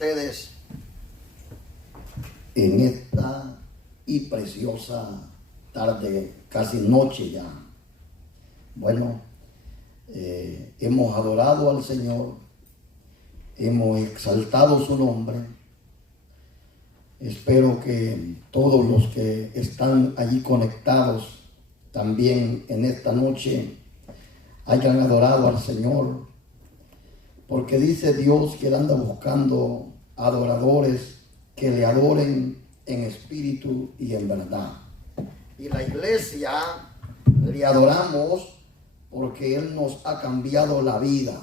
Ustedes en esta y preciosa tarde, casi noche ya. Bueno, hemos adorado al Señor, hemos exaltado su nombre. Espero que todos los que están allí conectados también en esta noche hayan adorado al Señor, porque dice Dios que Él anda buscando adoradores que le adoren en espíritu y en verdad. Y la iglesia le adoramos porque Él nos ha cambiado la vida,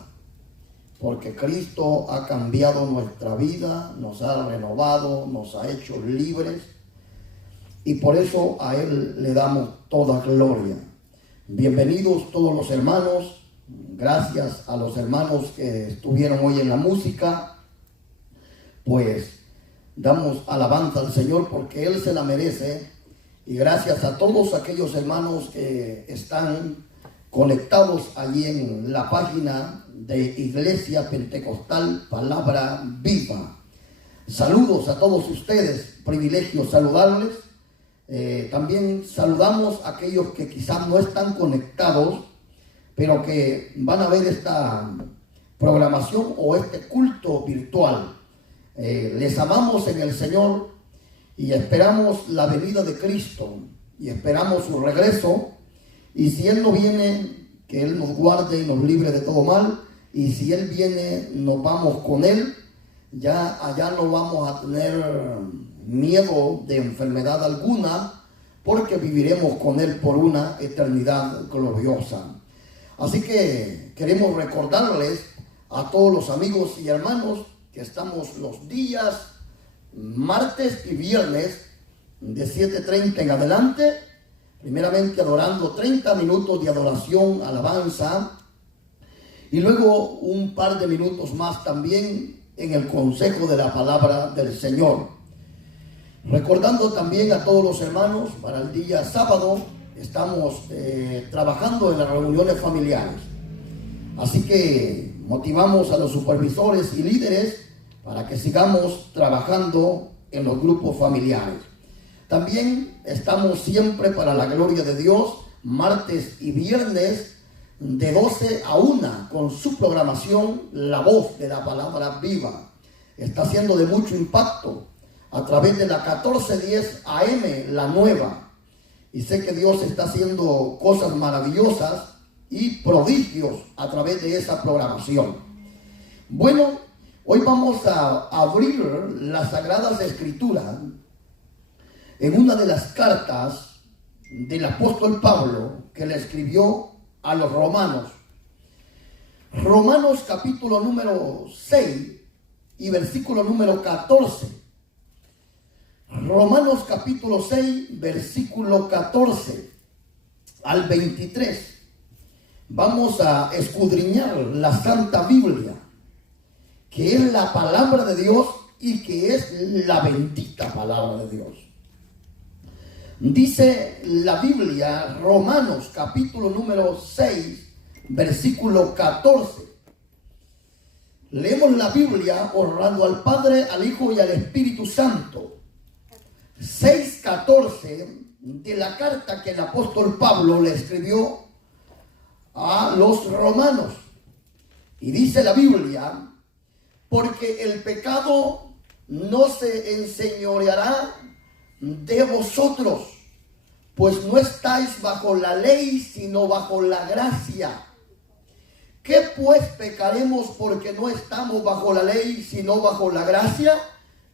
porque Cristo ha cambiado nuestra vida, nos ha renovado, nos ha hecho libres, y por eso a Él le damos toda gloria. Bienvenidos todos los hermanos, gracias a los hermanos que estuvieron hoy en la música, pues damos alabanza al Señor porque Él se la merece, y gracias a todos aquellos hermanos que están conectados allí en la página de Iglesia Pentecostal Palabra Viva. Saludos a todos ustedes, privilegio saludarles. También saludamos a aquellos que quizás no están conectados, pero que van a ver esta programación o este culto virtual. Les amamos en el Señor y esperamos la venida de Cristo y esperamos su regreso. Y si Él no viene, que Él nos guarde y nos libre de todo mal. Y si Él viene, nos vamos con Él. Ya allá no vamos a tener miedo de enfermedad alguna, porque viviremos con Él por una eternidad gloriosa. Así que queremos recordarles a todos los amigos y hermanos que estamos los días martes y viernes de 7:30 en adelante, primeramente adorando 30 minutos de adoración, alabanza, y luego un par de minutos más también en el consejo de la palabra del Señor. Recordando también a todos los hermanos, para el día sábado estamos trabajando en las reuniones familiares. Así que motivamos a los supervisores y líderes para que sigamos trabajando en los grupos familiares. También estamos siempre, para la gloria de Dios, martes y viernes de 12 a 1 con su programación La Voz de la Palabra Viva. Está siendo de mucho impacto a través de la 1410 AM, la nueva. Y sé que Dios está haciendo cosas maravillosas y prodigios a través de esa programación. Bueno, hoy vamos a abrir las Sagradas Escrituras en una de las cartas del apóstol Pablo que le escribió a los romanos. Romanos capítulo número 6 y versículo número 14. Romanos capítulo 6, versículo 14 al 23. Vamos a escudriñar la Santa Biblia, que es la palabra de Dios y que es la bendita palabra de Dios. Dice la Biblia, Romanos capítulo número 6, versículo 14. Leemos la Biblia honrando al Padre, al Hijo y al Espíritu Santo. 6:14 de la carta que el apóstol Pablo le escribió a los romanos. Y dice la Biblia: porque el pecado no se enseñoreará de vosotros, pues no estáis bajo la ley, sino bajo la gracia. ¿Qué pues pecaremos porque no estamos bajo la ley, sino bajo la gracia?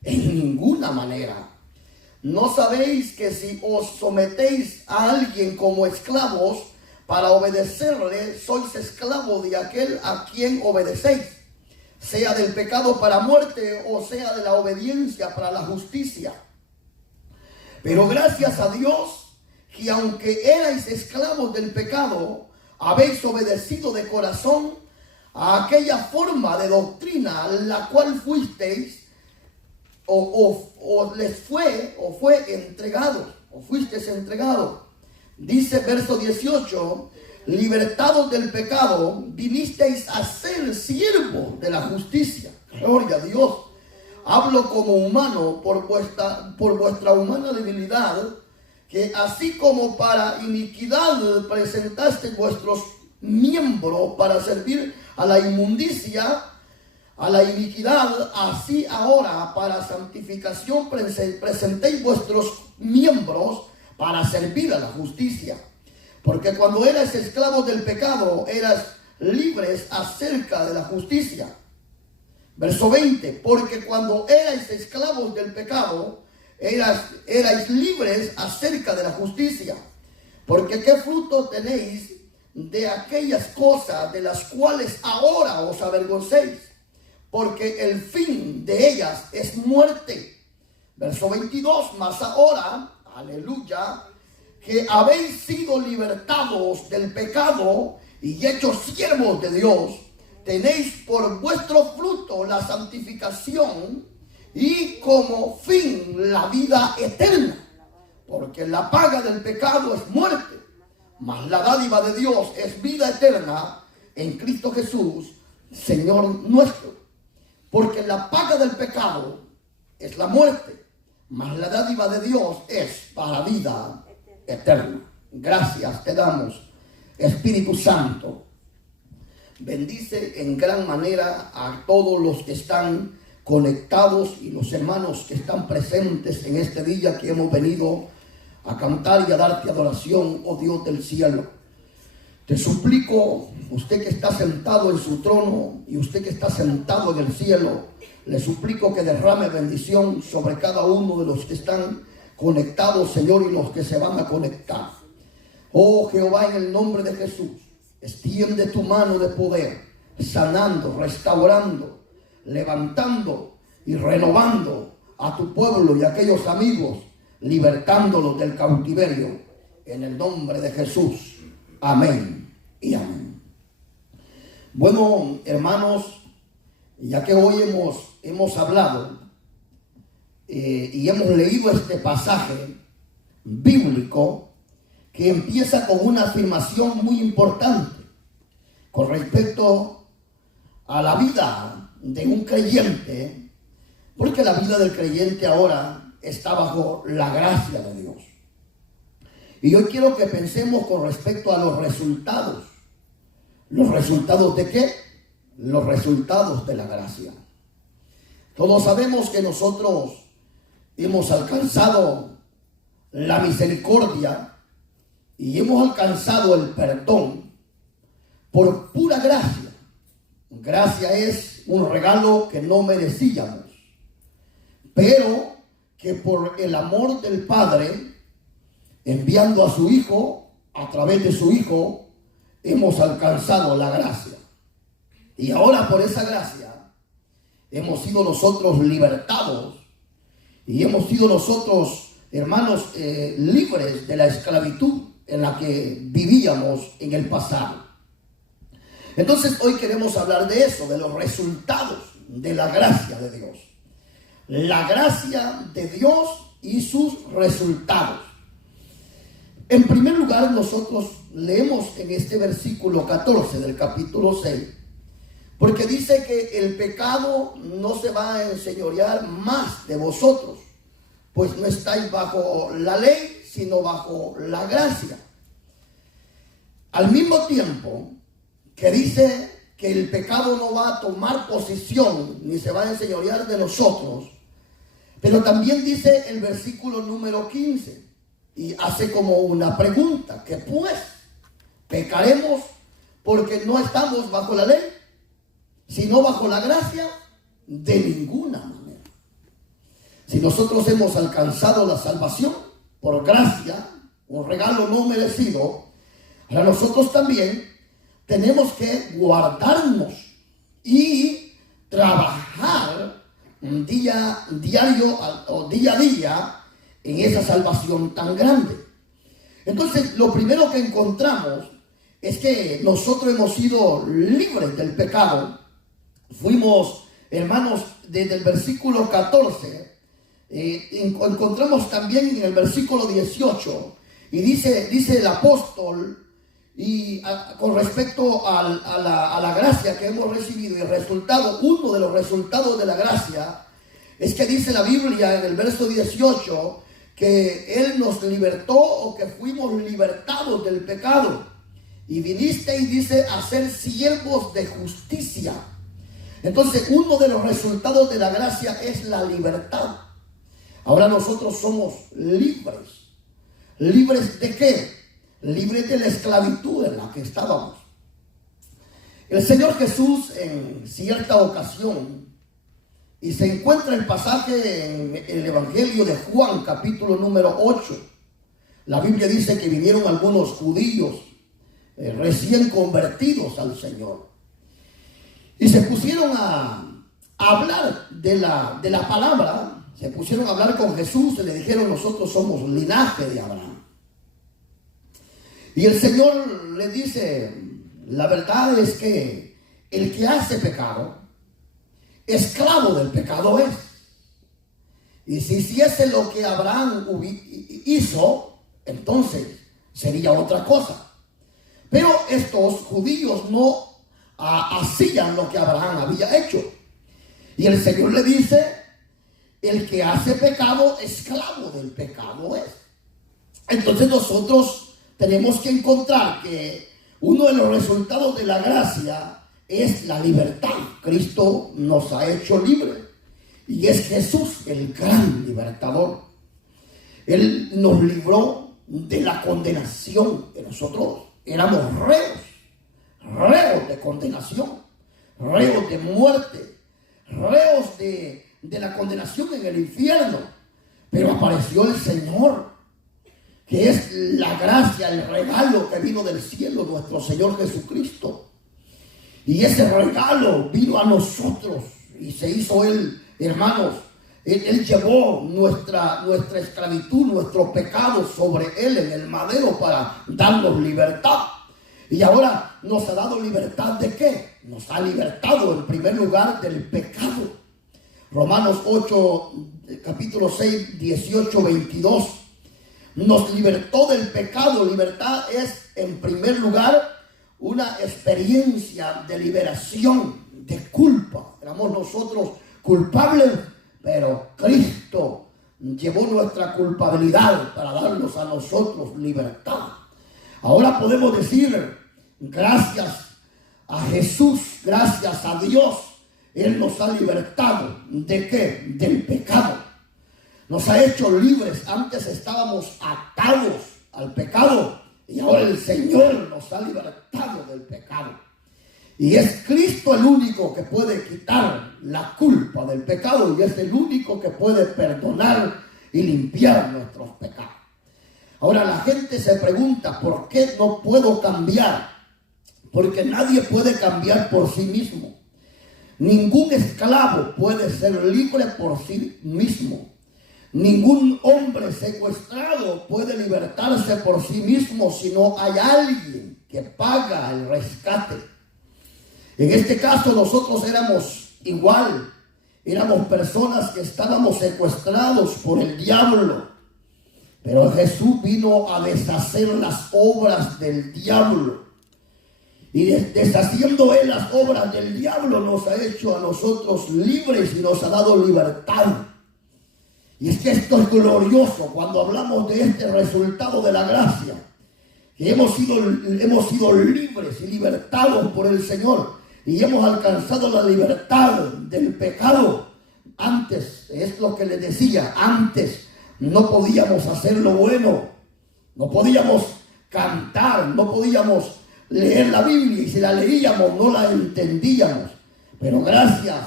En ninguna manera. ¿No sabéis que si os sometéis a alguien como esclavos para obedecerle, sois esclavos de aquel a quien obedecéis, sea del pecado para muerte o sea de la obediencia para la justicia? Pero gracias a Dios que aunque erais esclavos del pecado, habéis obedecido de corazón a aquella forma de doctrina la cual fuisteis fue entregado, o fuisteis entregados. Dice verso 18: libertados del pecado, vinisteis a ser siervos de la justicia. Gloria a Dios. hablo como humano por vuestra humana debilidad, que así como para iniquidad presentasteis vuestros miembros para servir a la inmundicia, a la iniquidad, así ahora para santificación presentéis vuestros miembros para servir a la justicia. Porque cuando eras esclavos del pecado, eras libres acerca de la justicia. Verso 20, porque cuando erais esclavos del pecado, erais libres acerca de la justicia. Porque qué fruto tenéis de aquellas cosas de las cuales ahora os avergoncéis, porque el fin de ellas es muerte. Verso 22, mas ahora, aleluya, que habéis sido libertados del pecado y hechos siervos de Dios, tenéis por vuestro fruto la santificación y como fin la vida eterna. Porque la paga del pecado es muerte, mas la dádiva de Dios es vida eterna en Cristo Jesús, Señor nuestro. Porque la paga del pecado es la muerte, mas la dádiva de Dios es para vida eterna. Gracias te damos, Espíritu Santo. Bendice en gran manera a todos los que están conectados y los hermanos que están presentes en este día que hemos venido a cantar y a darte adoración, oh Dios del cielo. Te suplico, usted que está sentado en su trono y usted que está sentado en el cielo, le suplico que derrame bendición sobre cada uno de los que están conectados, Señor, y los que se van a conectar. Oh Jehová, en el nombre de Jesús, extiende tu mano de poder, sanando, restaurando, levantando y renovando a tu pueblo y a aquellos amigos, libertándolos del cautiverio, en el nombre de Jesús. Amén y amén. Bueno, hermanos, ya que hoy hemos hablado y hemos leído este pasaje bíblico que empieza con una afirmación muy importante con respecto a la vida de un creyente, porque la vida del creyente ahora está bajo la gracia de Dios. Y yo quiero que pensemos con respecto a los resultados. ¿Los resultados de qué? Los resultados de la gracia. Todos sabemos que nosotros hemos alcanzado la misericordia y hemos alcanzado el perdón por pura gracia. Gracia es un regalo que no merecíamos, pero que por el amor del Padre, enviando a su Hijo, a través de su Hijo, hemos alcanzado la gracia. Y ahora por esa gracia hemos sido nosotros libertados y hemos sido nosotros, hermanos, libres de la esclavitud en la que vivíamos en el pasado. Entonces hoy queremos hablar de eso, de los resultados de la gracia de Dios. La gracia de Dios y sus resultados. En primer lugar, nosotros leemos en este versículo 14 del capítulo 6, porque dice que el pecado no se va a enseñorear más de vosotros, pues no estáis bajo la ley, sino bajo la gracia. Al mismo tiempo que dice que el pecado no va a tomar posición, ni se va a enseñorear de nosotros, pero también dice el versículo número 15, y hace como una pregunta, que pues, ¿pecaremos porque no estamos bajo la ley, sino bajo la gracia? De ninguna manera. Si nosotros hemos alcanzado la salvación por gracia, un regalo no merecido, ahora nosotros también tenemos que guardarnos y trabajar día a día en esa salvación tan grande. Entonces, lo primero que encontramos es que nosotros hemos sido libres del pecado. Fuimos, hermanos, desde el versículo 14, encontramos también en el versículo 18, y dice el apóstol, y con respecto a la gracia que hemos recibido, y uno de los resultados de la gracia Es que dice la Biblia en el verso 18 que Él nos libertó o que fuimos libertados del pecado. Y viniste y dice a ser siervos de justicia. Entonces uno de los resultados de la gracia es la libertad. Ahora nosotros somos libres. ¿Libres de qué? Libres de la esclavitud en la que estábamos. El Señor Jesús en cierta ocasión, y se encuentra el pasaje en el Evangelio de Juan, capítulo número 8. La Biblia dice que vinieron algunos judíos recién convertidos al Señor. Y se pusieron a hablar de la palabra. Se pusieron a hablar con Jesús y le dijeron: nosotros somos linaje de Abraham. Y el Señor le dice: la verdad es que el que hace pecado, esclavo del pecado es. Y si hiciese lo que Abraham hizo, entonces sería otra cosa. Pero estos judíos no hacían lo que Abraham había hecho. Y el Señor le dice: el que hace pecado, esclavo del pecado es. Entonces nosotros tenemos que encontrar que uno de los resultados de la gracia es la libertad. Cristo nos ha hecho libres. Y es Jesús el gran libertador. Él nos libró de la condenación que nosotros éramos reos de condenación, reos de muerte, reos de la condenación en el infierno. Pero apareció el Señor, que es la gracia, el regalo que vino del cielo, nuestro Señor Jesucristo. Y ese regalo vino a nosotros y se hizo Él, hermanos. Él llevó nuestra esclavitud, nuestro pecado sobre Él en el madero para darnos libertad. Y ahora nos ha dado libertad ¿de qué? Nos ha libertado en primer lugar del pecado. Romanos 8, capítulo 6, 18, 22. Nos libertó del pecado. Libertad es en primer lugar una experiencia de liberación de culpa. Éramos nosotros culpables, pero Cristo llevó nuestra culpabilidad para darnos a nosotros libertad. Ahora podemos decir: gracias a Jesús, gracias a Dios, Él nos ha libertado. ¿De qué? Del pecado. Nos ha hecho libres. Antes estábamos atados al pecado y ahora el Señor nos ha libertado del pecado. Y es Cristo el único que puede quitar la culpa del pecado y es el único que puede perdonar y limpiar nuestros pecados. Ahora la gente se pregunta: ¿por qué no puedo cambiar? Porque nadie puede cambiar por sí mismo. Ningún esclavo puede ser libre por sí mismo. Ningún hombre secuestrado puede libertarse por sí mismo si no hay alguien que paga el rescate. En este caso nosotros éramos igual. Éramos personas que estábamos secuestrados por el diablo. Pero Jesús vino a deshacer las obras del diablo. Y deshaciendo Él las obras del diablo, nos ha hecho a nosotros libres y nos ha dado libertad. Y es que esto es glorioso cuando hablamos de este resultado de la gracia. Que hemos sido libres y libertados por el Señor. Y hemos alcanzado la libertad del pecado. Antes, es lo que les decía, antes no podíamos hacer lo bueno. No podíamos cantar, no podíamos leer la Biblia, y si la leíamos no la entendíamos. Pero gracias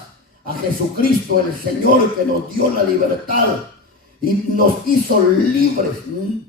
a Jesucristo el Señor, que nos dio la libertad y nos hizo libres,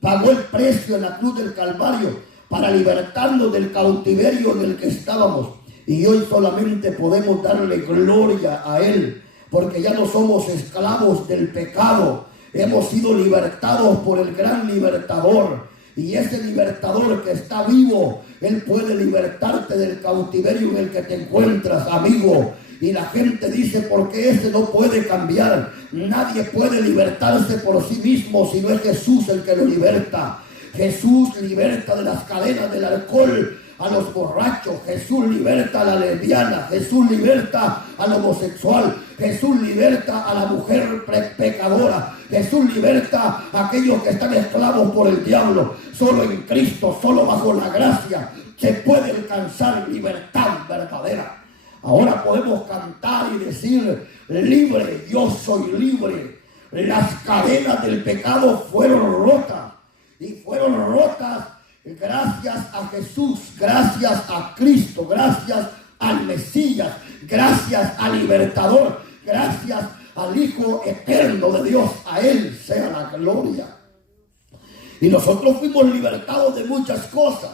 pagó el precio en la cruz del Calvario para libertarnos del cautiverio en el que estábamos. Y hoy solamente podemos darle gloria a Él, porque ya no somos esclavos del pecado. Hemos sido libertados por el gran libertador. Y ese libertador que está vivo, Él puede libertarte del cautiverio en el que te encuentras, amigo. Y la gente dice: ¿por qué ese no puede cambiar? Nadie puede libertarse por sí mismo, si no es Jesús el que lo liberta. Jesús liberta de las cadenas del alcohol a los borrachos. Jesús liberta a la lesbiana. Jesús liberta al homosexual. Jesús liberta a la mujer pecadora. Jesús liberta a aquellos que están esclavos por el diablo. Solo en Cristo, solo bajo la gracia, se puede alcanzar libertad verdadera. Ahora podemos cantar y decir: libre, yo soy libre. Las cadenas del pecado fueron rotas, y fueron rotas gracias a Jesús, gracias a Cristo, gracias al Mesías, gracias al Libertador, gracias al Hijo eterno de Dios. A Él sea la gloria. Y nosotros fuimos libertados de muchas cosas.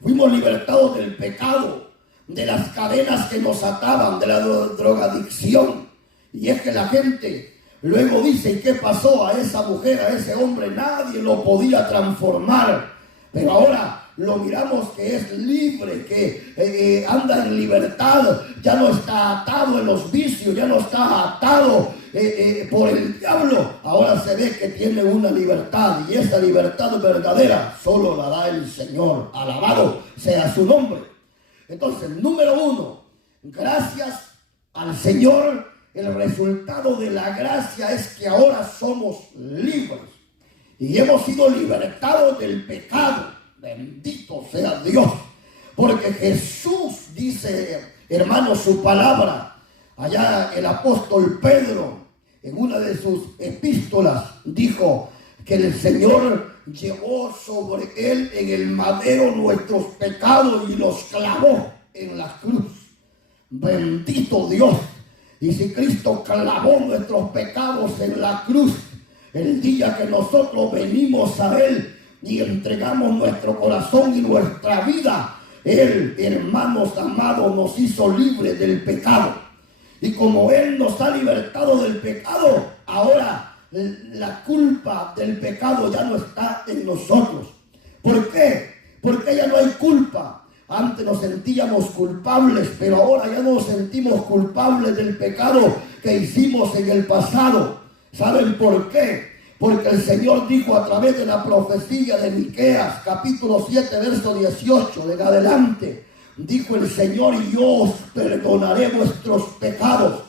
Fuimos libertados del pecado, de las cadenas que nos ataban, de la drogadicción. Y es que la gente luego dice: ¿qué pasó a esa mujer, a ese hombre? Nadie lo podía transformar. Pero ahora lo miramos que es libre, que anda en libertad, ya no está atado en los vicios, ya no está atado por el diablo. Ahora se ve que tiene una libertad, y esa libertad verdadera solo la da el Señor. Alabado sea su nombre. Entonces, número 1, gracias al Señor, el resultado de la gracia es que ahora somos libres y hemos sido libertados del pecado. Bendito sea Dios, porque Jesús dice, hermanos, su palabra. Allá el apóstol Pedro, en una de sus epístolas, dijo que el Señor llevó sobre él en el madero nuestros pecados y los clavó en la cruz. Bendito Dios. Y si Cristo clavó nuestros pecados en la cruz, el día que nosotros venimos a Él y entregamos nuestro corazón y nuestra vida, Él, hermanos amados, nos hizo libres del pecado. Y como Él nos ha libertado del pecado, ahora la culpa del pecado ya no está en nosotros. ¿Por qué? Porque ya no hay culpa. Antes nos sentíamos culpables, pero ahora ya no nos sentimos culpables del pecado que hicimos en el pasado. ¿Saben por qué? Porque el Señor dijo a través de la profecía de Miqueas, capítulo 7, verso 18, en adelante, dijo el Señor: y yo os perdonaré vuestros pecados,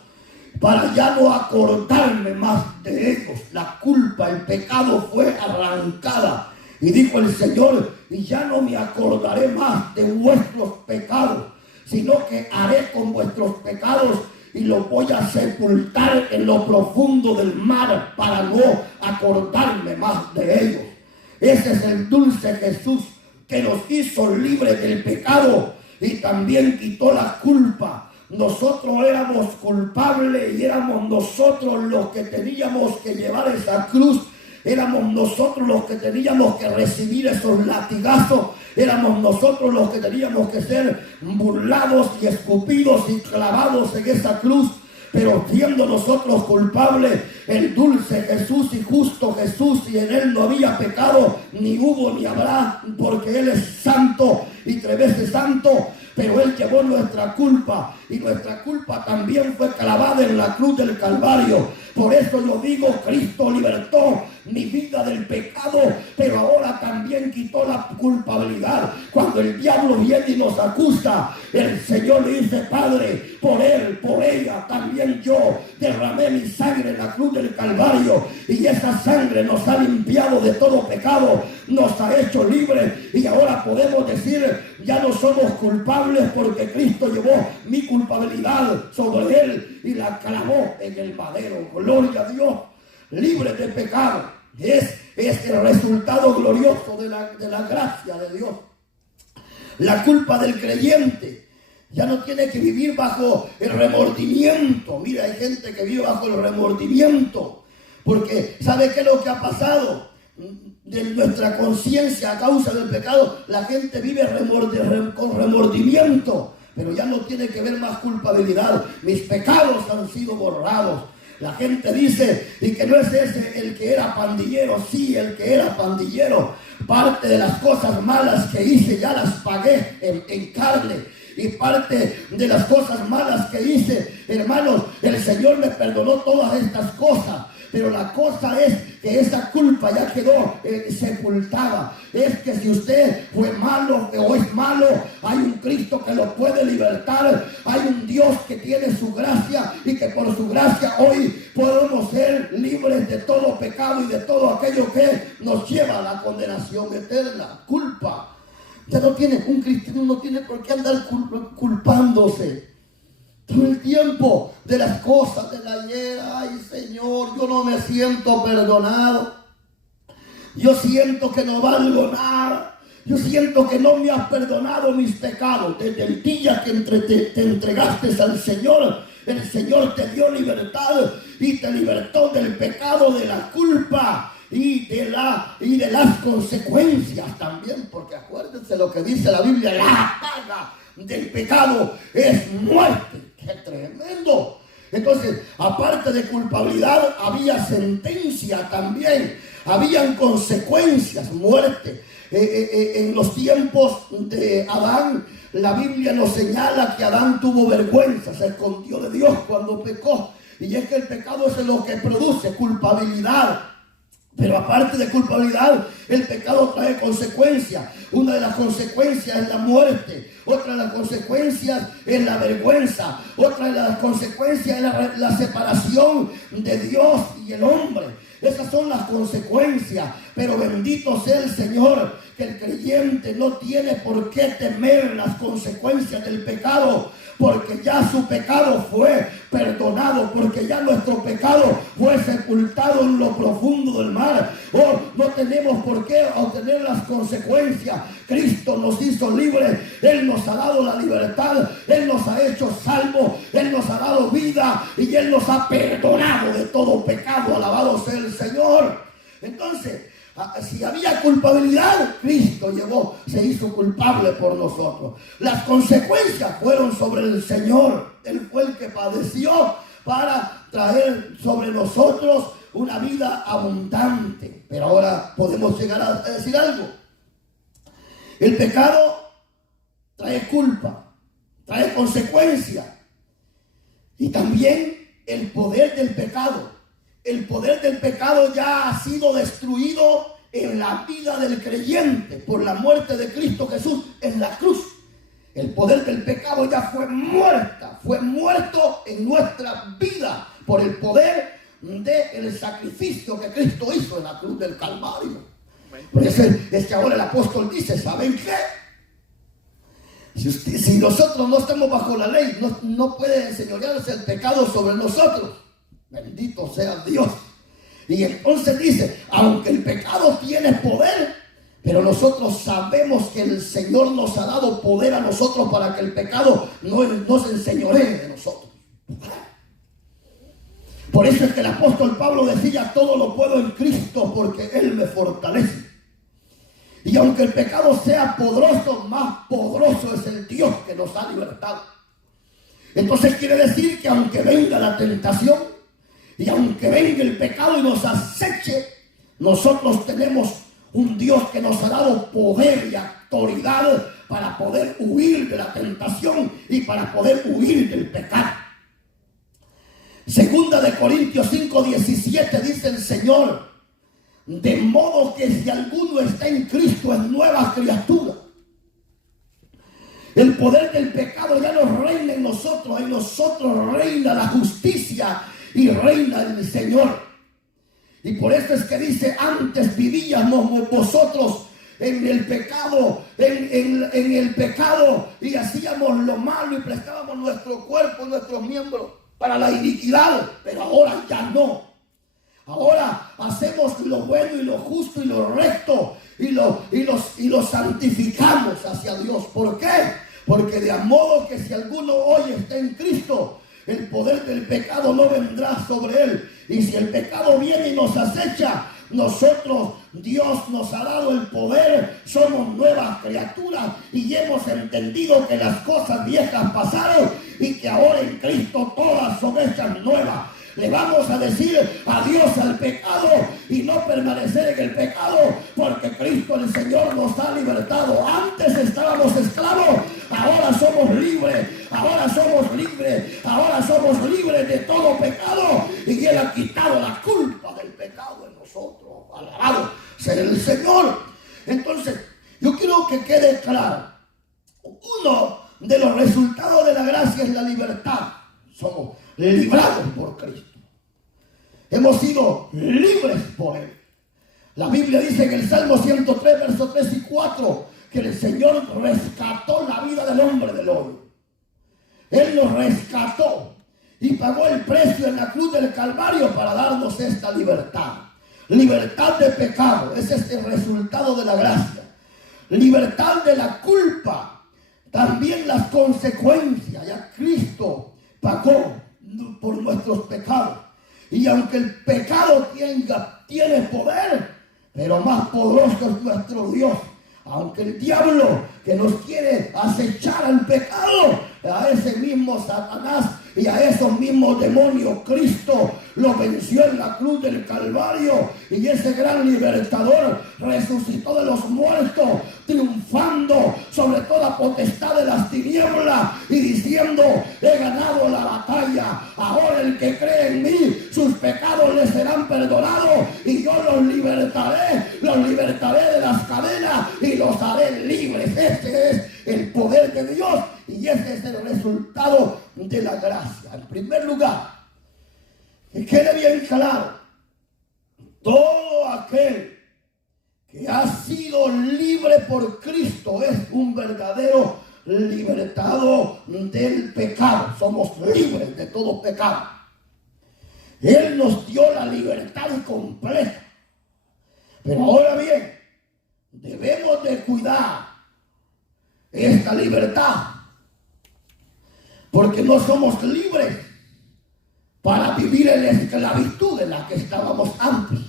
para ya no acordarme más de ellos. La culpa, el pecado fue arrancada. Y dijo el Señor: y ya no me acordaré más de vuestros pecados, sino que haré con vuestros pecados y los voy a sepultar en lo profundo del mar, para no acordarme más de ellos. Ese es el dulce Jesús que nos hizo libres del pecado y también quitó la culpa. Nosotros éramos culpables y éramos nosotros los que teníamos que llevar esa cruz. Éramos nosotros los que teníamos que recibir esos latigazos. Éramos nosotros los que teníamos que ser burlados y escupidos y clavados en esa cruz. Pero siendo nosotros culpables, el dulce Jesús y justo Jesús, y en Él no había pecado, ni hubo ni habrá, porque Él es santo y 3 veces santo. Pero Él llevó nuestra culpa, y nuestra culpa también fue clavada en la cruz del Calvario. Por eso yo digo, Cristo libertó mi vida del pecado, pero ahora también quitó la culpabilidad. Cuando el diablo viene y nos acusa, el Señor le dice: Padre, por él, por ella, también yo derramé mi sangre en la cruz del Calvario, y esa sangre nos ha limpiado de todo pecado, nos ha hecho libres, y ahora podemos decir: ya no somos culpables, porque Cristo llevó mi culpabilidad sobre Él y la clavó en el madero. Gloria a Dios. Libre de pecado. Es el resultado glorioso de la gracia de Dios. La culpa del creyente ya no tiene que vivir bajo el remordimiento. Mira, hay gente que vive bajo el remordimiento, porque ¿sabe qué es lo que ha pasado? De nuestra conciencia a causa del pecado, la gente vive con remordimiento, pero ya no tiene que ver más culpabilidad. Mis pecados han sido borrados. La gente dice: y que no es ese el que era pandillero. Sí, el que era pandillero. Parte de las cosas malas que hice ya las pagué en carne. y parte de las cosas malas que hice, hermanos, el Señor me perdonó todas estas cosas. Pero la cosa es que esa culpa ya quedó sepultada. Es que si usted fue malo o es malo, hay un Cristo que lo puede libertar. Hay un Dios que tiene su gracia y que por su gracia hoy podemos ser libres de todo pecado y de todo aquello que nos lleva a la condenación eterna. Culpa. Usted no tiene, un cristiano no tiene por qué andar culpándose todo el tiempo de las cosas del ayer. Ay, Señor, yo no me siento perdonado. Yo siento que no valgo nada. Yo siento que no me has perdonado mis pecados. Desde el día que te entregaste al Señor, el Señor te dio libertad y te libertó del pecado, de la culpa y de las consecuencias también. Porque acuérdense lo que dice la Biblia: la paga del pecado es muerte. ¡Qué tremendo! Entonces, aparte de culpabilidad, había sentencia también. Habían consecuencias, muerte. En los tiempos de Adán, la Biblia nos señala que Adán tuvo vergüenza, se escondió de Dios cuando pecó. Y es que el pecado es lo que produce culpabilidad. Pero aparte de culpabilidad, el pecado trae consecuencias. Una de las consecuencias es la muerte. Otra de las consecuencias es la vergüenza. Otra de las consecuencias es la separación de Dios y el hombre. Esas son las consecuencias. Pero bendito sea el Señor, que el creyente no tiene por qué temer las consecuencias del pecado, porque ya su pecado fue perdonado, porque ya nuestro pecado fue sepultado en lo profundo del mar. Oh, no tenemos por qué obtener las consecuencias. Cristo nos hizo libres, Él nos ha dado la libertad, Él nos ha hecho salvos, Él nos ha dado vida y Él nos ha perdonado de todo pecado. Alabado sea el Señor. Entonces, si había culpabilidad, Cristo se hizo culpable por nosotros. Las consecuencias fueron sobre el Señor. Él fue el que padeció para traer sobre nosotros una vida abundante. Pero ahora podemos llegar a decir algo. El pecado trae culpa, trae consecuencias. Y también el poder del pecado. El poder del pecado ya ha sido destruido en la vida del creyente por la muerte de Cristo Jesús en la cruz. El poder del pecado ya fue muerto en nuestra vida por el poder del sacrificio que Cristo hizo en la cruz del Calvario. Por eso es que ahora el apóstol dice: ¿saben qué? Si nosotros no estamos bajo la ley, no puede enseñorearse el pecado sobre nosotros. Bendito sea Dios. Y entonces dice: aunque el pecado tiene poder, pero nosotros sabemos que el Señor nos ha dado poder a nosotros para que el pecado no se enseñoree de nosotros. Por eso es que el apóstol Pablo decía: todo lo puedo en Cristo porque Él me fortalece. Y aunque el pecado sea poderoso, más poderoso es el Dios que nos ha libertado. Entonces quiere decir que aunque venga la tentación, y aunque venga el pecado y nos aceche, nosotros tenemos un Dios que nos ha dado poder y autoridad para poder huir de la tentación y para poder huir del pecado. Segunda de Corintios 5:17 dice el Señor: de modo que si alguno está en Cristo es nueva criatura. El poder del pecado ya no reina en nosotros reina la justicia y reina el Señor. Y por eso es que dice: antes vivíamos vosotros en el pecado, en el pecado, y hacíamos lo malo y prestábamos nuestro cuerpo, nuestros miembros para la iniquidad, pero ahora ya no. Ahora hacemos lo bueno y lo justo y lo recto y lo santificamos hacia Dios. ¿Por qué? Porque de modo que si alguno hoy está en Cristo, el poder del pecado no vendrá sobre él. Y si el pecado viene y nos acecha, nosotros, Dios nos ha dado el poder, somos nuevas criaturas y hemos entendido que las cosas viejas pasaron y que ahora en Cristo todas son hechas nuevas. Le vamos a decir adiós al pecado y no permanecer en el pecado, porque Cristo el Señor nos ha libertado. Antes estábamos esclavos, ahora somos libres, ahora somos libres, ahora somos libres de todo pecado, y Él ha quitado la culpa del pecado en nosotros. Alabado sea el Señor. Entonces, yo quiero que quede claro, uno de los resultados de la gracia es la libertad. Somos librados por Cristo. Hemos sido libres por Él. La Biblia dice en el Salmo 103, versos 3 y 4, que el Señor rescató la vida del hombre del hoy. Él nos rescató y pagó el precio en la cruz del Calvario para darnos esta libertad. Libertad de pecado, ese es el resultado de la gracia. Libertad de la culpa, también las consecuencias. Ya Cristo pagó por nuestros pecados. Y aunque el pecado tiene poder, pero más poderoso es nuestro Dios. Aunque el diablo que nos quiere acechar al pecado, a ese mismo Satanás y a esos mismos demonios, Cristo lo venció en la cruz del Calvario, y ese gran libertador resucitó de los muertos, triunfando sobre toda potestad de las tinieblas y diciendo: he ganado la batalla. Ahora el que cree en mí, sus pecados le serán perdonados, y yo los libertaré de las cadenas y los haré libres. Ese es el poder de Dios, y ese es el resultado de la gracia. En primer lugar, que quede bien claro, todo aquel que ha sido libre por Cristo es un verdadero libertado del pecado. Somos libres de todo pecado. Él nos dio la libertad completa. Pero ahora bien, debemos de cuidar esta libertad, porque no somos libres para vivir en la esclavitud en la que estábamos antes.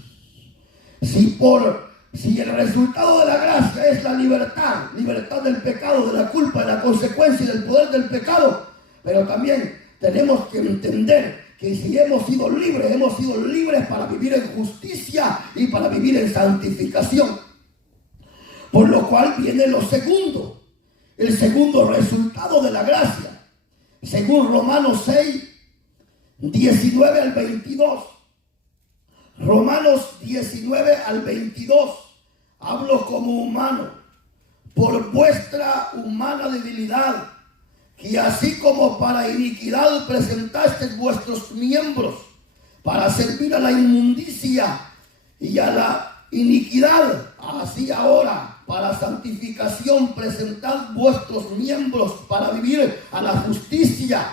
Si el resultado de la gracia es la libertad del pecado, de la culpa, de la consecuencia y del poder del pecado, pero también tenemos que entender que si hemos sido libres para vivir en justicia y para vivir en santificación. Por lo cual viene el segundo resultado de la gracia. Según Romanos 6, 19 al 22. Romanos 19 al 22. Hablo como humano, por vuestra humana debilidad, que así como para iniquidad presentasteis vuestros miembros para servir a la inmundicia y a la iniquidad, así ahora para santificación presentad vuestros miembros para vivir a la justicia.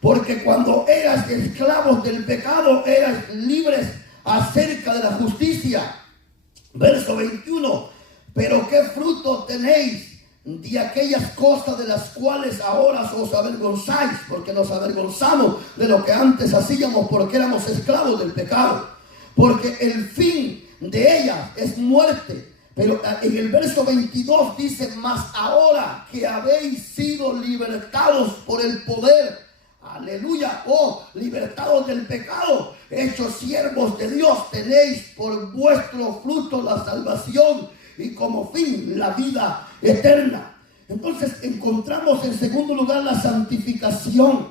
Porque cuando eras esclavos del pecado, eras libres acerca de la justicia. Verso 21. Pero qué fruto tenéis de aquellas cosas de las cuales ahora os avergonzáis, porque nos avergonzamos de lo que antes hacíamos, porque éramos esclavos del pecado. Porque el fin de ellas es muerte. Pero en el verso 22 dice: mas ahora que habéis sido libertados por el poder, aleluya, libertados del pecado, hechos siervos de Dios, tenéis por vuestro fruto la salvación y como fin la vida eterna. Entonces encontramos en segundo lugar la santificación.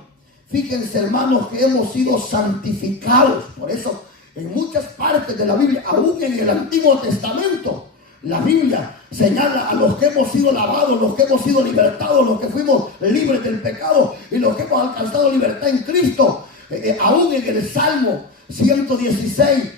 Fíjense, hermanos, que hemos sido santificados. Por eso en muchas partes de la Biblia, aún en el Antiguo Testamento, la Biblia señala a los que hemos sido lavados, los que hemos sido libertados, los que fuimos libres del pecado y los que hemos alcanzado libertad en Cristo. Aún en el Salmo 116,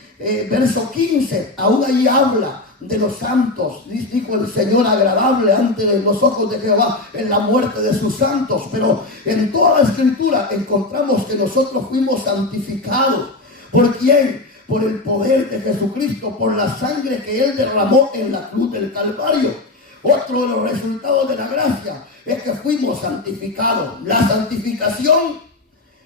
verso 15, aún ahí habla de los santos. Dijo el Señor: agradable ante los ojos de Jehová en la muerte de sus santos. Pero en toda la Escritura encontramos que nosotros fuimos santificados. ¿Por quién? Por el poder de Jesucristo, por la sangre que Él derramó en la cruz del Calvario. Otro de los resultados de la gracia es que fuimos santificados. La santificación,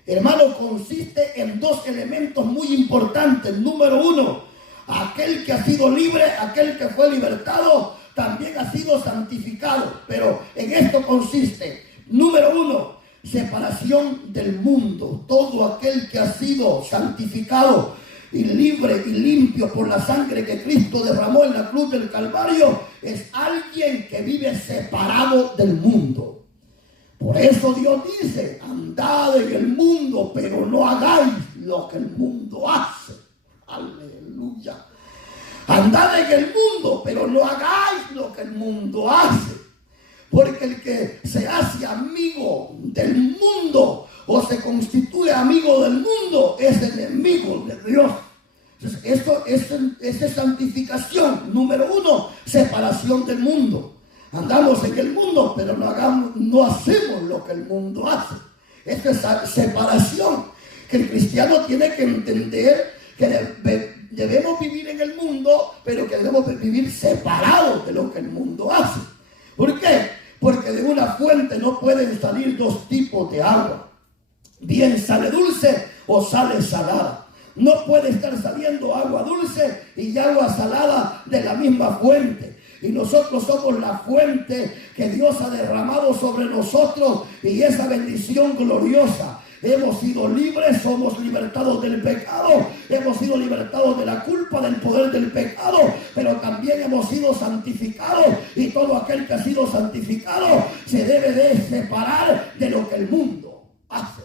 hermano, consiste en dos elementos muy importantes. Número uno, aquel que ha sido libre, aquel que fue libertado, también ha sido santificado. Pero en esto consiste, número uno, separación del mundo. Todo aquel que ha sido santificado y libre y limpio por la sangre que Cristo derramó en la cruz del Calvario es alguien que vive separado del mundo. Por eso Dios dice, andad en el mundo, pero no hagáis lo que el mundo hace. Aleluya. Andad en el mundo, pero no hagáis lo que el mundo hace. Porque el que se hace amigo del mundo o se constituye amigo del mundo es enemigo de Dios. Entonces, esto es santificación. Número 1, separación del mundo. Andamos en el mundo, pero no hacemos lo que el mundo hace. Esta es separación que el cristiano tiene que entender, que debemos vivir en el mundo, pero que debemos vivir separados de lo que el mundo hace. ¿Por qué? Porque de una fuente no pueden salir dos tipos de agua. Bien sale dulce o sale salada. No puede estar saliendo agua dulce y agua salada de la misma fuente. Y nosotros somos la fuente que Dios ha derramado sobre nosotros y esa bendición gloriosa. Hemos sido libres, somos libertados del pecado, hemos sido libertados de la culpa, del poder del pecado, pero también hemos sido santificados y todo aquel que ha sido santificado se debe de separar de lo que el mundo hace.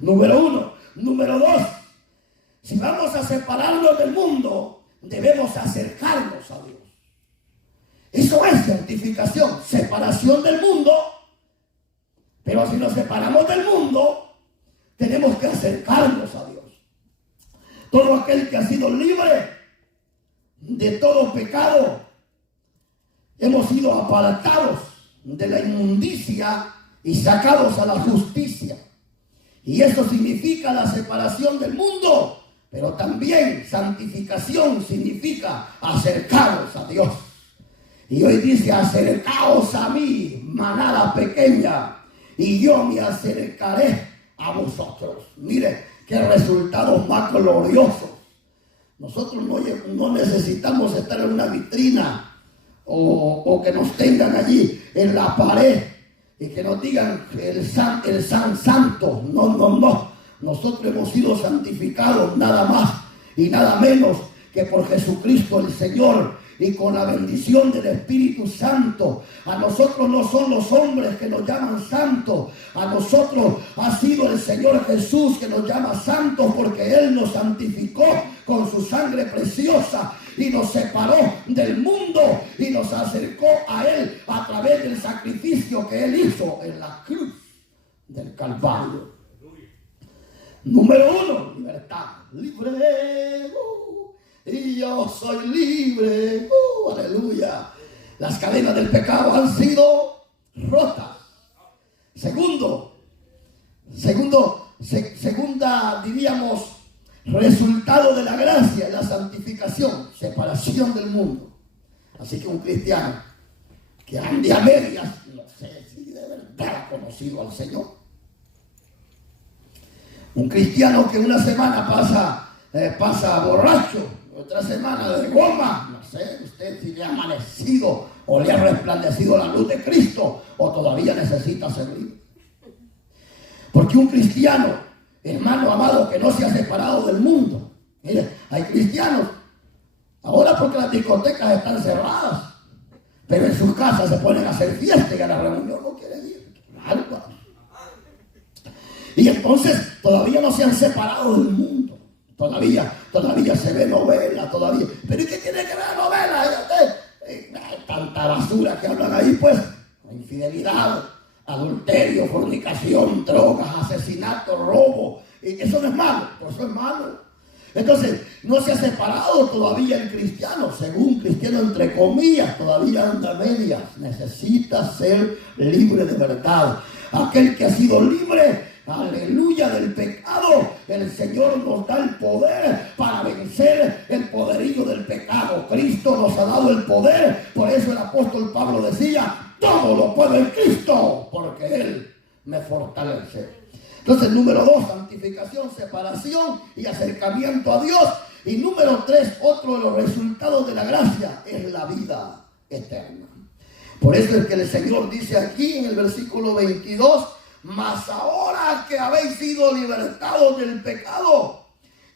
Número 1. Número 2. Si vamos a separarnos del mundo, debemos acercarnos a Dios. Eso es santificación, separación del mundo. Pero si nos separamos del mundo, tenemos que acercarnos a Dios. Todo aquel que ha sido libre de todo pecado, hemos sido apartados de la inmundicia y sacados a la justicia. Y eso significa la separación del mundo. Pero también santificación significa acercaros a Dios. Y hoy dice, acercaos a mí, manada pequeña, y yo me acercaré a vosotros. Mire, qué resultados más gloriosos. Nosotros no necesitamos estar en una vitrina o que nos tengan allí en la pared y que nos digan el san santo. No. Nosotros hemos sido santificados nada más y nada menos que por Jesucristo el Señor y con la bendición del Espíritu Santo. A nosotros no son los hombres que nos llaman santos, a nosotros ha sido el Señor Jesús que nos llama santos, porque Él nos santificó con su sangre preciosa y nos separó del mundo y nos acercó a Él a través del sacrificio que Él hizo en la cruz del Calvario. Número 1, libertad. Libre. Y yo soy libre. Aleluya. Las cadenas del pecado han sido rotas. Segunda, diríamos, resultado de la gracia, la santificación, separación del mundo. Así que un cristiano que ande a medias, no sé si de verdad ha conocido al Señor. Un cristiano que una semana pasa borracho, otra semana de goma, no sé usted si le ha amanecido o le ha resplandecido la luz de Cristo o todavía necesita servir. Porque un cristiano, hermano amado, que no se ha separado del mundo. Mire, hay cristianos, ahora porque las discotecas están cerradas, pero en sus casas se ponen a hacer fiesta y a la reunión no quieren ir. Algo. Y entonces todavía no se han separado del mundo. Todavía se ve novela, todavía. Pero ¿y qué tiene que ver novela? Tanta basura que hablan ahí, pues. Infidelidad, adulterio, fornicación, drogas, asesinato, robo. Y eso no es malo, pues eso es malo. Entonces, no se ha separado todavía el cristiano, según cristiano entre comillas, todavía anda a medias. Necesita ser libre de verdad. Aquel que ha sido libre, aleluya, del pecado, el Señor nos da el poder para vencer el poderío del pecado. Cristo nos ha dado el poder. Por eso el apóstol Pablo decía, todo lo puedo en Cristo, porque Él me fortalece. Entonces, número 2, santificación, separación y acercamiento a Dios. Y número 3, otro de los resultados de la gracia es la vida eterna. Por eso es que el Señor dice aquí en el versículo 22, mas ahora que habéis sido libertados del pecado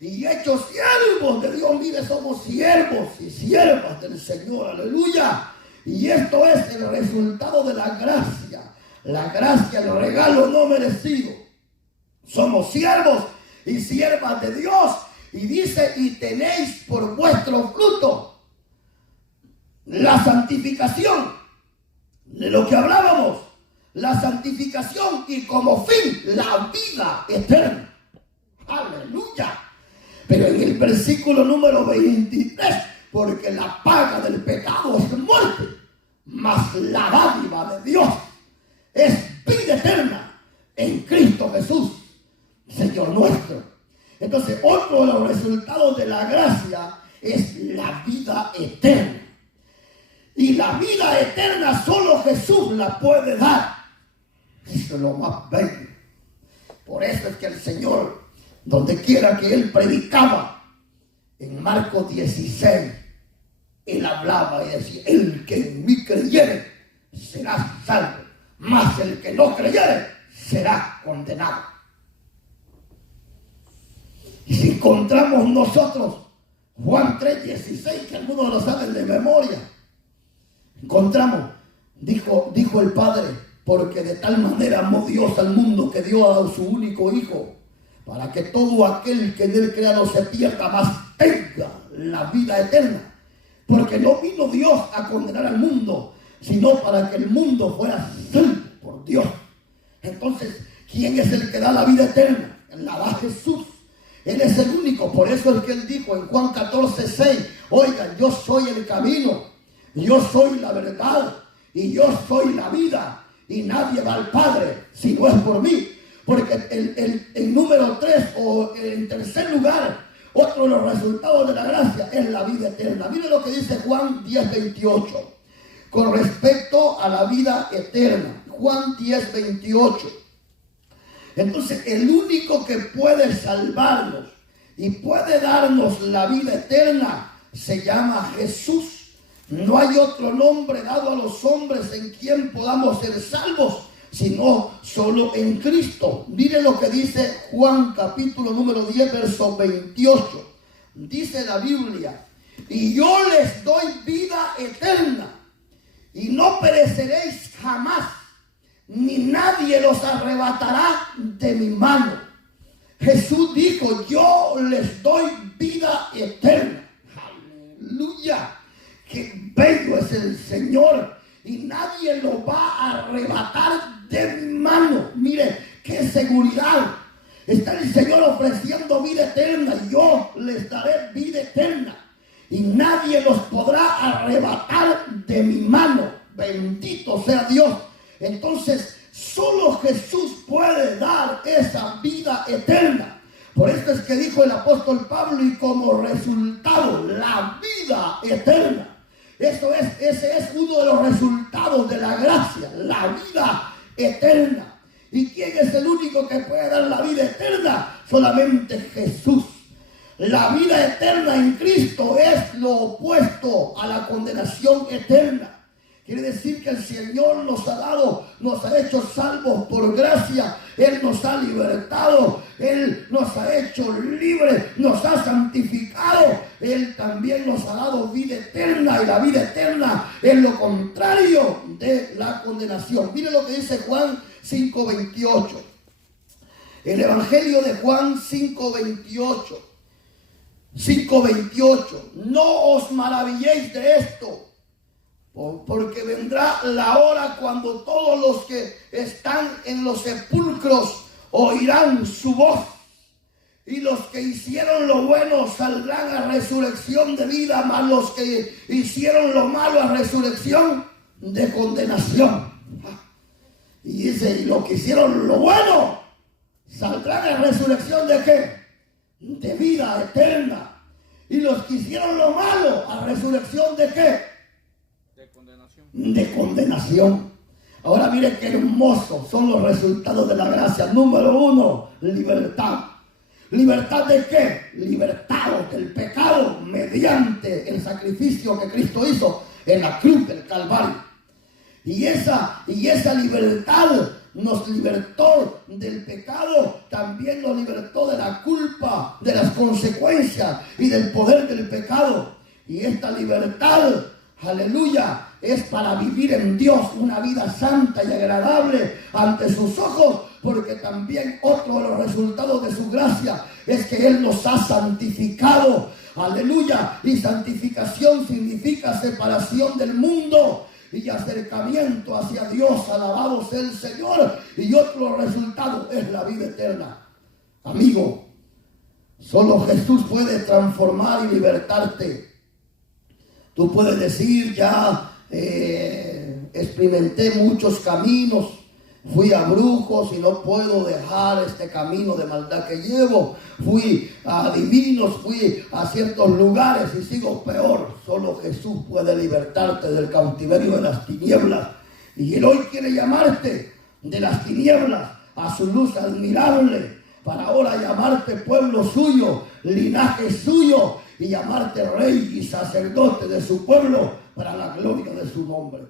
y hechos siervos de Dios, mire, somos siervos y siervas del Señor, aleluya. Y esto es el resultado de la gracia. la gracia, el regalo no merecido. Somos siervos y siervas de Dios. Y dice, y tenéis por vuestro fruto la santificación, de lo que hablábamos, la santificación, y como fin la vida eterna. Aleluya. Pero en el versículo número 23, porque la paga del pecado es muerte, mas la dádiva de Dios es vida eterna en Cristo Jesús, Señor nuestro. Entonces, otro de los resultados de la gracia es la vida eterna. Y la vida eterna solo Jesús la puede dar. Eso es lo más bello. Por eso es que el Señor, donde quiera que Él predicaba, en Marcos 16, Él hablaba y decía, el que en mí creyere será salvo, mas el que no creyere será condenado. Y si encontramos nosotros Juan 3:16, que algunos lo saben de memoria, encontramos, dijo el Padre, porque de tal manera amó Dios al mundo que dio a su único Hijo, para que todo aquel que en él crea no se pierda, mas tenga la vida eterna. Porque no vino Dios a condenar al mundo, sino para que el mundo fuera salvo por Dios. Entonces, ¿quién es el que da la vida eterna? La da Jesús. Él es el único. Por eso es que Él dijo en Juan 14:6, oigan, yo soy el camino, yo soy la verdad y yo soy la vida, y nadie va al Padre si no es por mí. Porque el número 3, o en tercer lugar, otro de los resultados de la gracia es la vida eterna. Miren lo que dice Juan 10:28 con respecto a la vida eterna. Juan 10:28. Entonces, el único que puede salvarnos y puede darnos la vida eterna se llama Jesús. No hay otro nombre dado a los hombres en quien podamos ser salvos, sino solo en Cristo. Mire lo que dice Juan capítulo número 10, verso 28. Dice la Biblia, y yo les doy vida eterna, y no pereceréis jamás, ni nadie los arrebatará de mi mano. Jesús dijo, yo les doy vida eterna. Aleluya. Qué bello es el Señor, y nadie lo va a arrebatar de mi mano. Mire, qué seguridad. Está el Señor ofreciendo vida eterna. Yo les daré vida eterna, y nadie los podrá arrebatar de mi mano. Bendito sea Dios. Entonces, solo Jesús puede dar esa vida eterna. Por esto es que dijo el apóstol Pablo, y como resultado, la vida eterna. Ese es uno de los resultados de la gracia, la vida eterna. ¿Y quién es el único que puede dar la vida eterna? Solamente Jesús. La vida eterna en Cristo es lo opuesto a la condenación eterna. Quiere decir que el Señor nos ha hecho salvos por gracia. Él nos ha libertado, Él nos ha hecho libres, nos ha santificado. Él también nos ha dado vida eterna, y la vida eterna es lo contrario de la condenación. Mire lo que dice Juan 5:28. El Evangelio de Juan 5:28. 5:28. No os maravilléis de esto, porque vendrá la hora cuando todos los que están en los sepulcros oirán su voz, y los que hicieron lo bueno saldrán a resurrección de vida, mas los que hicieron lo malo a resurrección de condenación. Y dice, y los que hicieron lo bueno saldrán a resurrección ¿de qué? De vida eterna. Y los que hicieron lo malo a resurrección ¿de qué? De condenación. Ahora mire qué hermosos son los resultados de la gracia. Número 1, libertad. ¿Libertad de qué? Libertados del pecado mediante el sacrificio que Cristo hizo en la cruz del Calvario. Y esa libertad nos libertó del pecado, también nos libertó de la culpa, de las consecuencias y del poder del pecado. Y esta libertad, aleluya, es para vivir en Dios una vida santa y agradable ante sus ojos, porque también otro de los resultados de su gracia es que Él nos ha santificado. Aleluya. Y santificación significa separación del mundo y acercamiento hacia Dios. Alabado sea el Señor. Y otro resultado es la vida eterna. Amigo, solo Jesús puede transformar y libertarte. Tú puedes decir, ya experimenté muchos caminos, fui a brujos y no puedo dejar este camino de maldad que llevo. Fui a adivinos, fui a ciertos lugares y sigo peor. Solo Jesús puede libertarte del cautiverio de las tinieblas. Y Él hoy quiere llamarte de las tinieblas a su luz admirable, para ahora llamarte pueblo suyo, linaje suyo, y llamarte rey y sacerdote de su pueblo para la gloria de su nombre.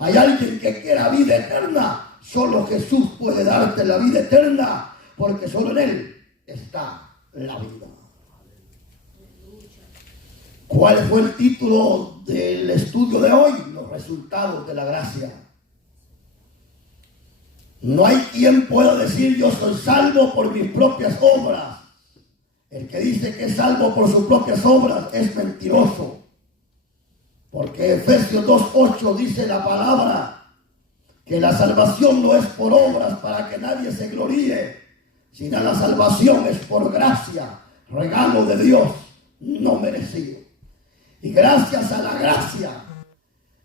Hay alguien que quiera vida eterna. Solo Jesús puede darte la vida eterna, porque solo en Él está la vida. ¿Cuál fue el título del estudio de hoy? Los resultados de la gracia. No hay quien pueda decir yo soy salvo por mis propias obras. El que dice que es salvo por sus propias obras es mentiroso. Porque Efesios 2:8 dice la palabra que la salvación no es por obras para que nadie se gloríe, sino la salvación es por gracia, regalo de Dios, no merecido. Y gracias a la gracia,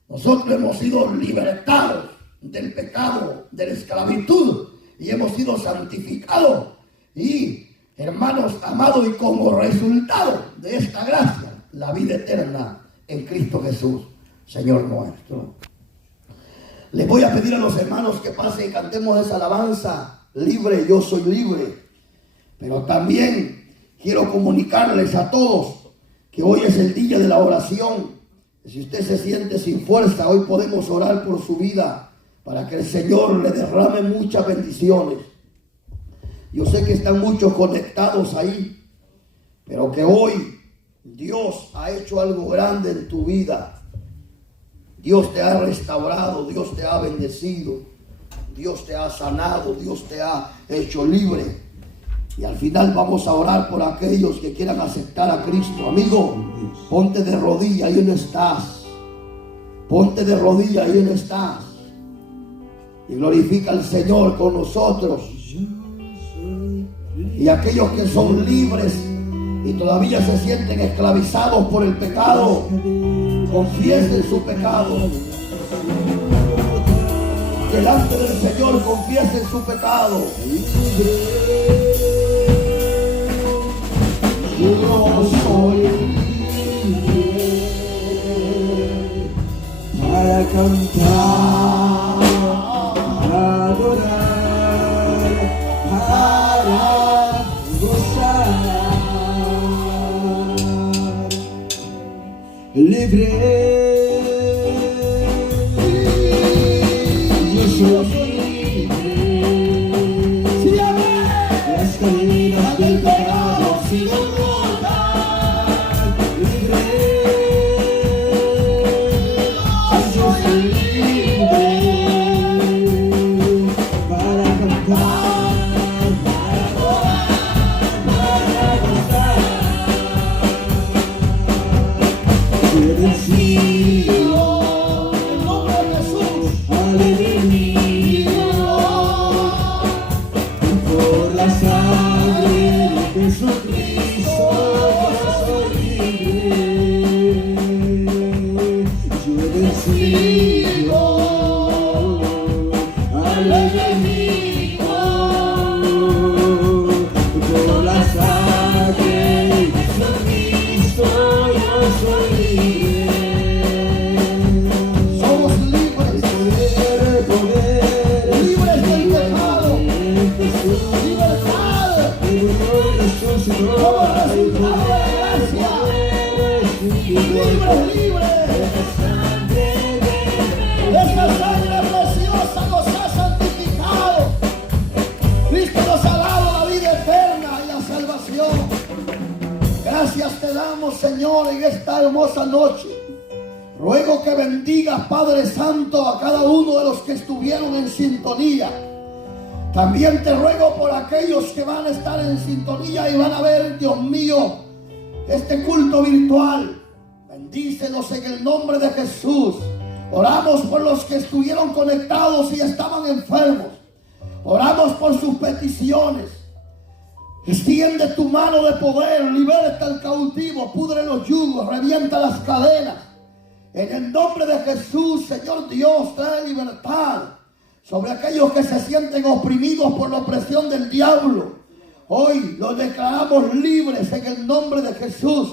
nosotros hemos sido libertados del pecado, de la esclavitud, y hemos sido santificados. Y hermanos amados, y como resultado de esta gracia, la vida eterna en Cristo Jesús, Señor nuestro. Les voy a pedir a los hermanos que pasen y cantemos esa alabanza, libre, yo soy libre. Pero también quiero comunicarles a todos que hoy es el día de la oración. Si usted se siente sin fuerza, hoy podemos orar por su vida para que el Señor le derrame muchas bendiciones. Yo sé que están muchos conectados ahí, pero que hoy Dios ha hecho algo grande en tu vida. Dios te ha restaurado, Dios te ha bendecido, Dios te ha sanado, Dios te ha hecho libre. Y al final vamos a orar por aquellos que quieran aceptar a Cristo. Amigo, ponte de rodillas, ahí donde estás. Ponte de rodillas, ahí donde estás. Y glorifica al Señor con nosotros. Y aquellos que son libres y todavía se sienten esclavizados por el pecado, confiesen su pecado. Delante del Señor confiesen su pecado. Yo soy libre para cantar, adorar, para gozar. Libre, yo soy libre. Sí, amén. Las cadenas del pecado sin rotar. Libre, yo soy libre para cantar, para adorar, para gozar. He vencido el nombre de Jesús al enemigo, por la sangre de Jesucristo soy libre. Yo he vencido al enemigo, por la sangre de Jesucristo yo soy libre. Somos libres, poder, libres del pecado, libertad, como resultado de la gracia, libres. Esta sangre preciosa nos ha santificado. Cristo nos ha dado la vida eterna y la salvación. Gracias te damos, Señor, en esta hermosa noche. Ruego que bendigas, Padre Santo, a cada uno de los que estuvieron en sintonía. También te ruego por aquellos que van a estar en sintonía y van a ver, Dios mío, este culto virtual. Bendícelos en el nombre de Jesús. Oramos por los que estuvieron conectados y estaban enfermos. Oramos por sus peticiones. Extiende tu mano de poder, liberta al cautivo, pudre los yugos, revienta las cadenas. En el nombre de Jesús, Señor Dios, trae libertad sobre aquellos que se sienten oprimidos por la opresión del diablo. Hoy los declaramos libres en el nombre de Jesús.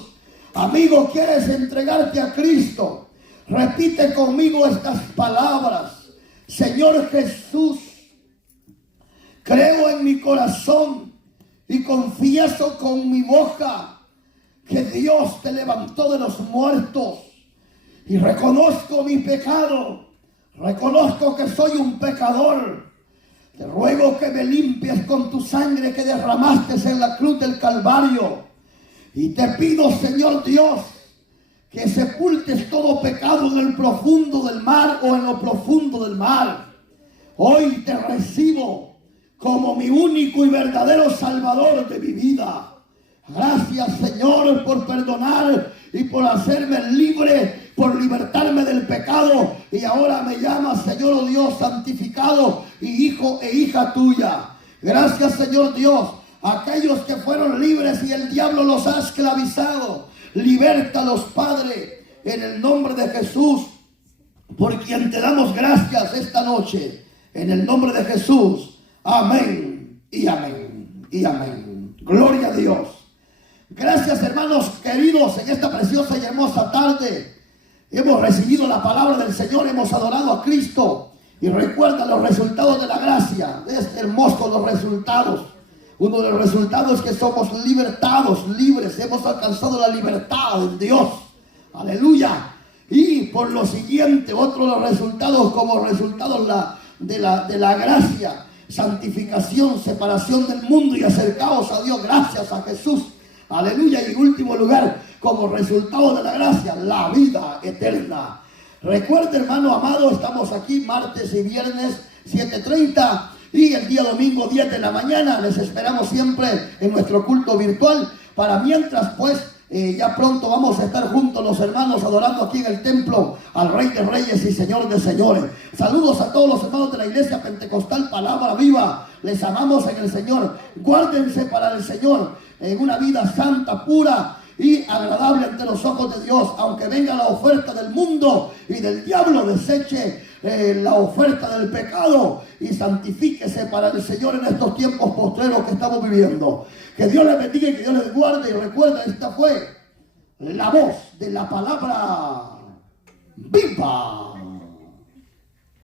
Amigo, ¿quieres entregarte a Cristo? Repite conmigo estas palabras. Señor Jesús, creo en mi corazón y confieso con mi boca que Dios te levantó de los muertos. Y reconozco mi pecado, reconozco que soy un pecador. Te ruego que me limpies con tu sangre que derramaste en la cruz del Calvario. Y te pido, Señor Dios, que sepultes todo pecado en el profundo del mar o en lo profundo del mar. Hoy te recibo como mi único y verdadero Salvador de mi vida. Gracias, Señor, por perdonar y por hacerme libre, por libertarme del pecado. Y ahora me llamas, Señor, oh Dios, santificado y hijo e hija tuya. Gracias, Señor Dios. Aquellos que fueron libres y el diablo los ha esclavizado, libértalos, Padre, en el nombre de Jesús, por quien te damos gracias esta noche. En el nombre de Jesús. Amén y amén y amén. Gloria a Dios. Gracias, hermanos queridos, en esta preciosa y hermosa tarde. Hemos recibido la palabra del Señor, hemos adorado a Cristo. Y recuerda los resultados de la gracia. Es hermoso los resultados. Uno de los resultados es que somos libertados, libres. Hemos alcanzado la libertad en Dios. Aleluya. Y por lo siguiente, otro de los resultados como resultados de la gracia. Santificación, separación del mundo y acercaos a Dios. Gracias a Jesús. Aleluya. Y en último lugar, como resultado de la gracia, la vida eterna. Recuerda, hermano amado, estamos aquí martes y viernes 7:30 y el día domingo 10 de la mañana. Les esperamos siempre en nuestro culto virtual. Para mientras, pues, ya pronto vamos a estar juntos los hermanos adorando aquí en el templo al Rey de Reyes y Señor de Señores. Saludos a todos los hermanos de la Iglesia Pentecostal Palabra Viva. Les amamos en el Señor. Guárdense para el Señor en una vida santa, pura y agradable ante los ojos de Dios. Aunque venga la oferta del mundo y del diablo, deseche la oferta del pecado y santifíquese para el Señor en estos tiempos postreros que estamos viviendo. Que Dios les bendiga y que Dios les guarde. Y recuerda, esta fue la voz de la palabra viva.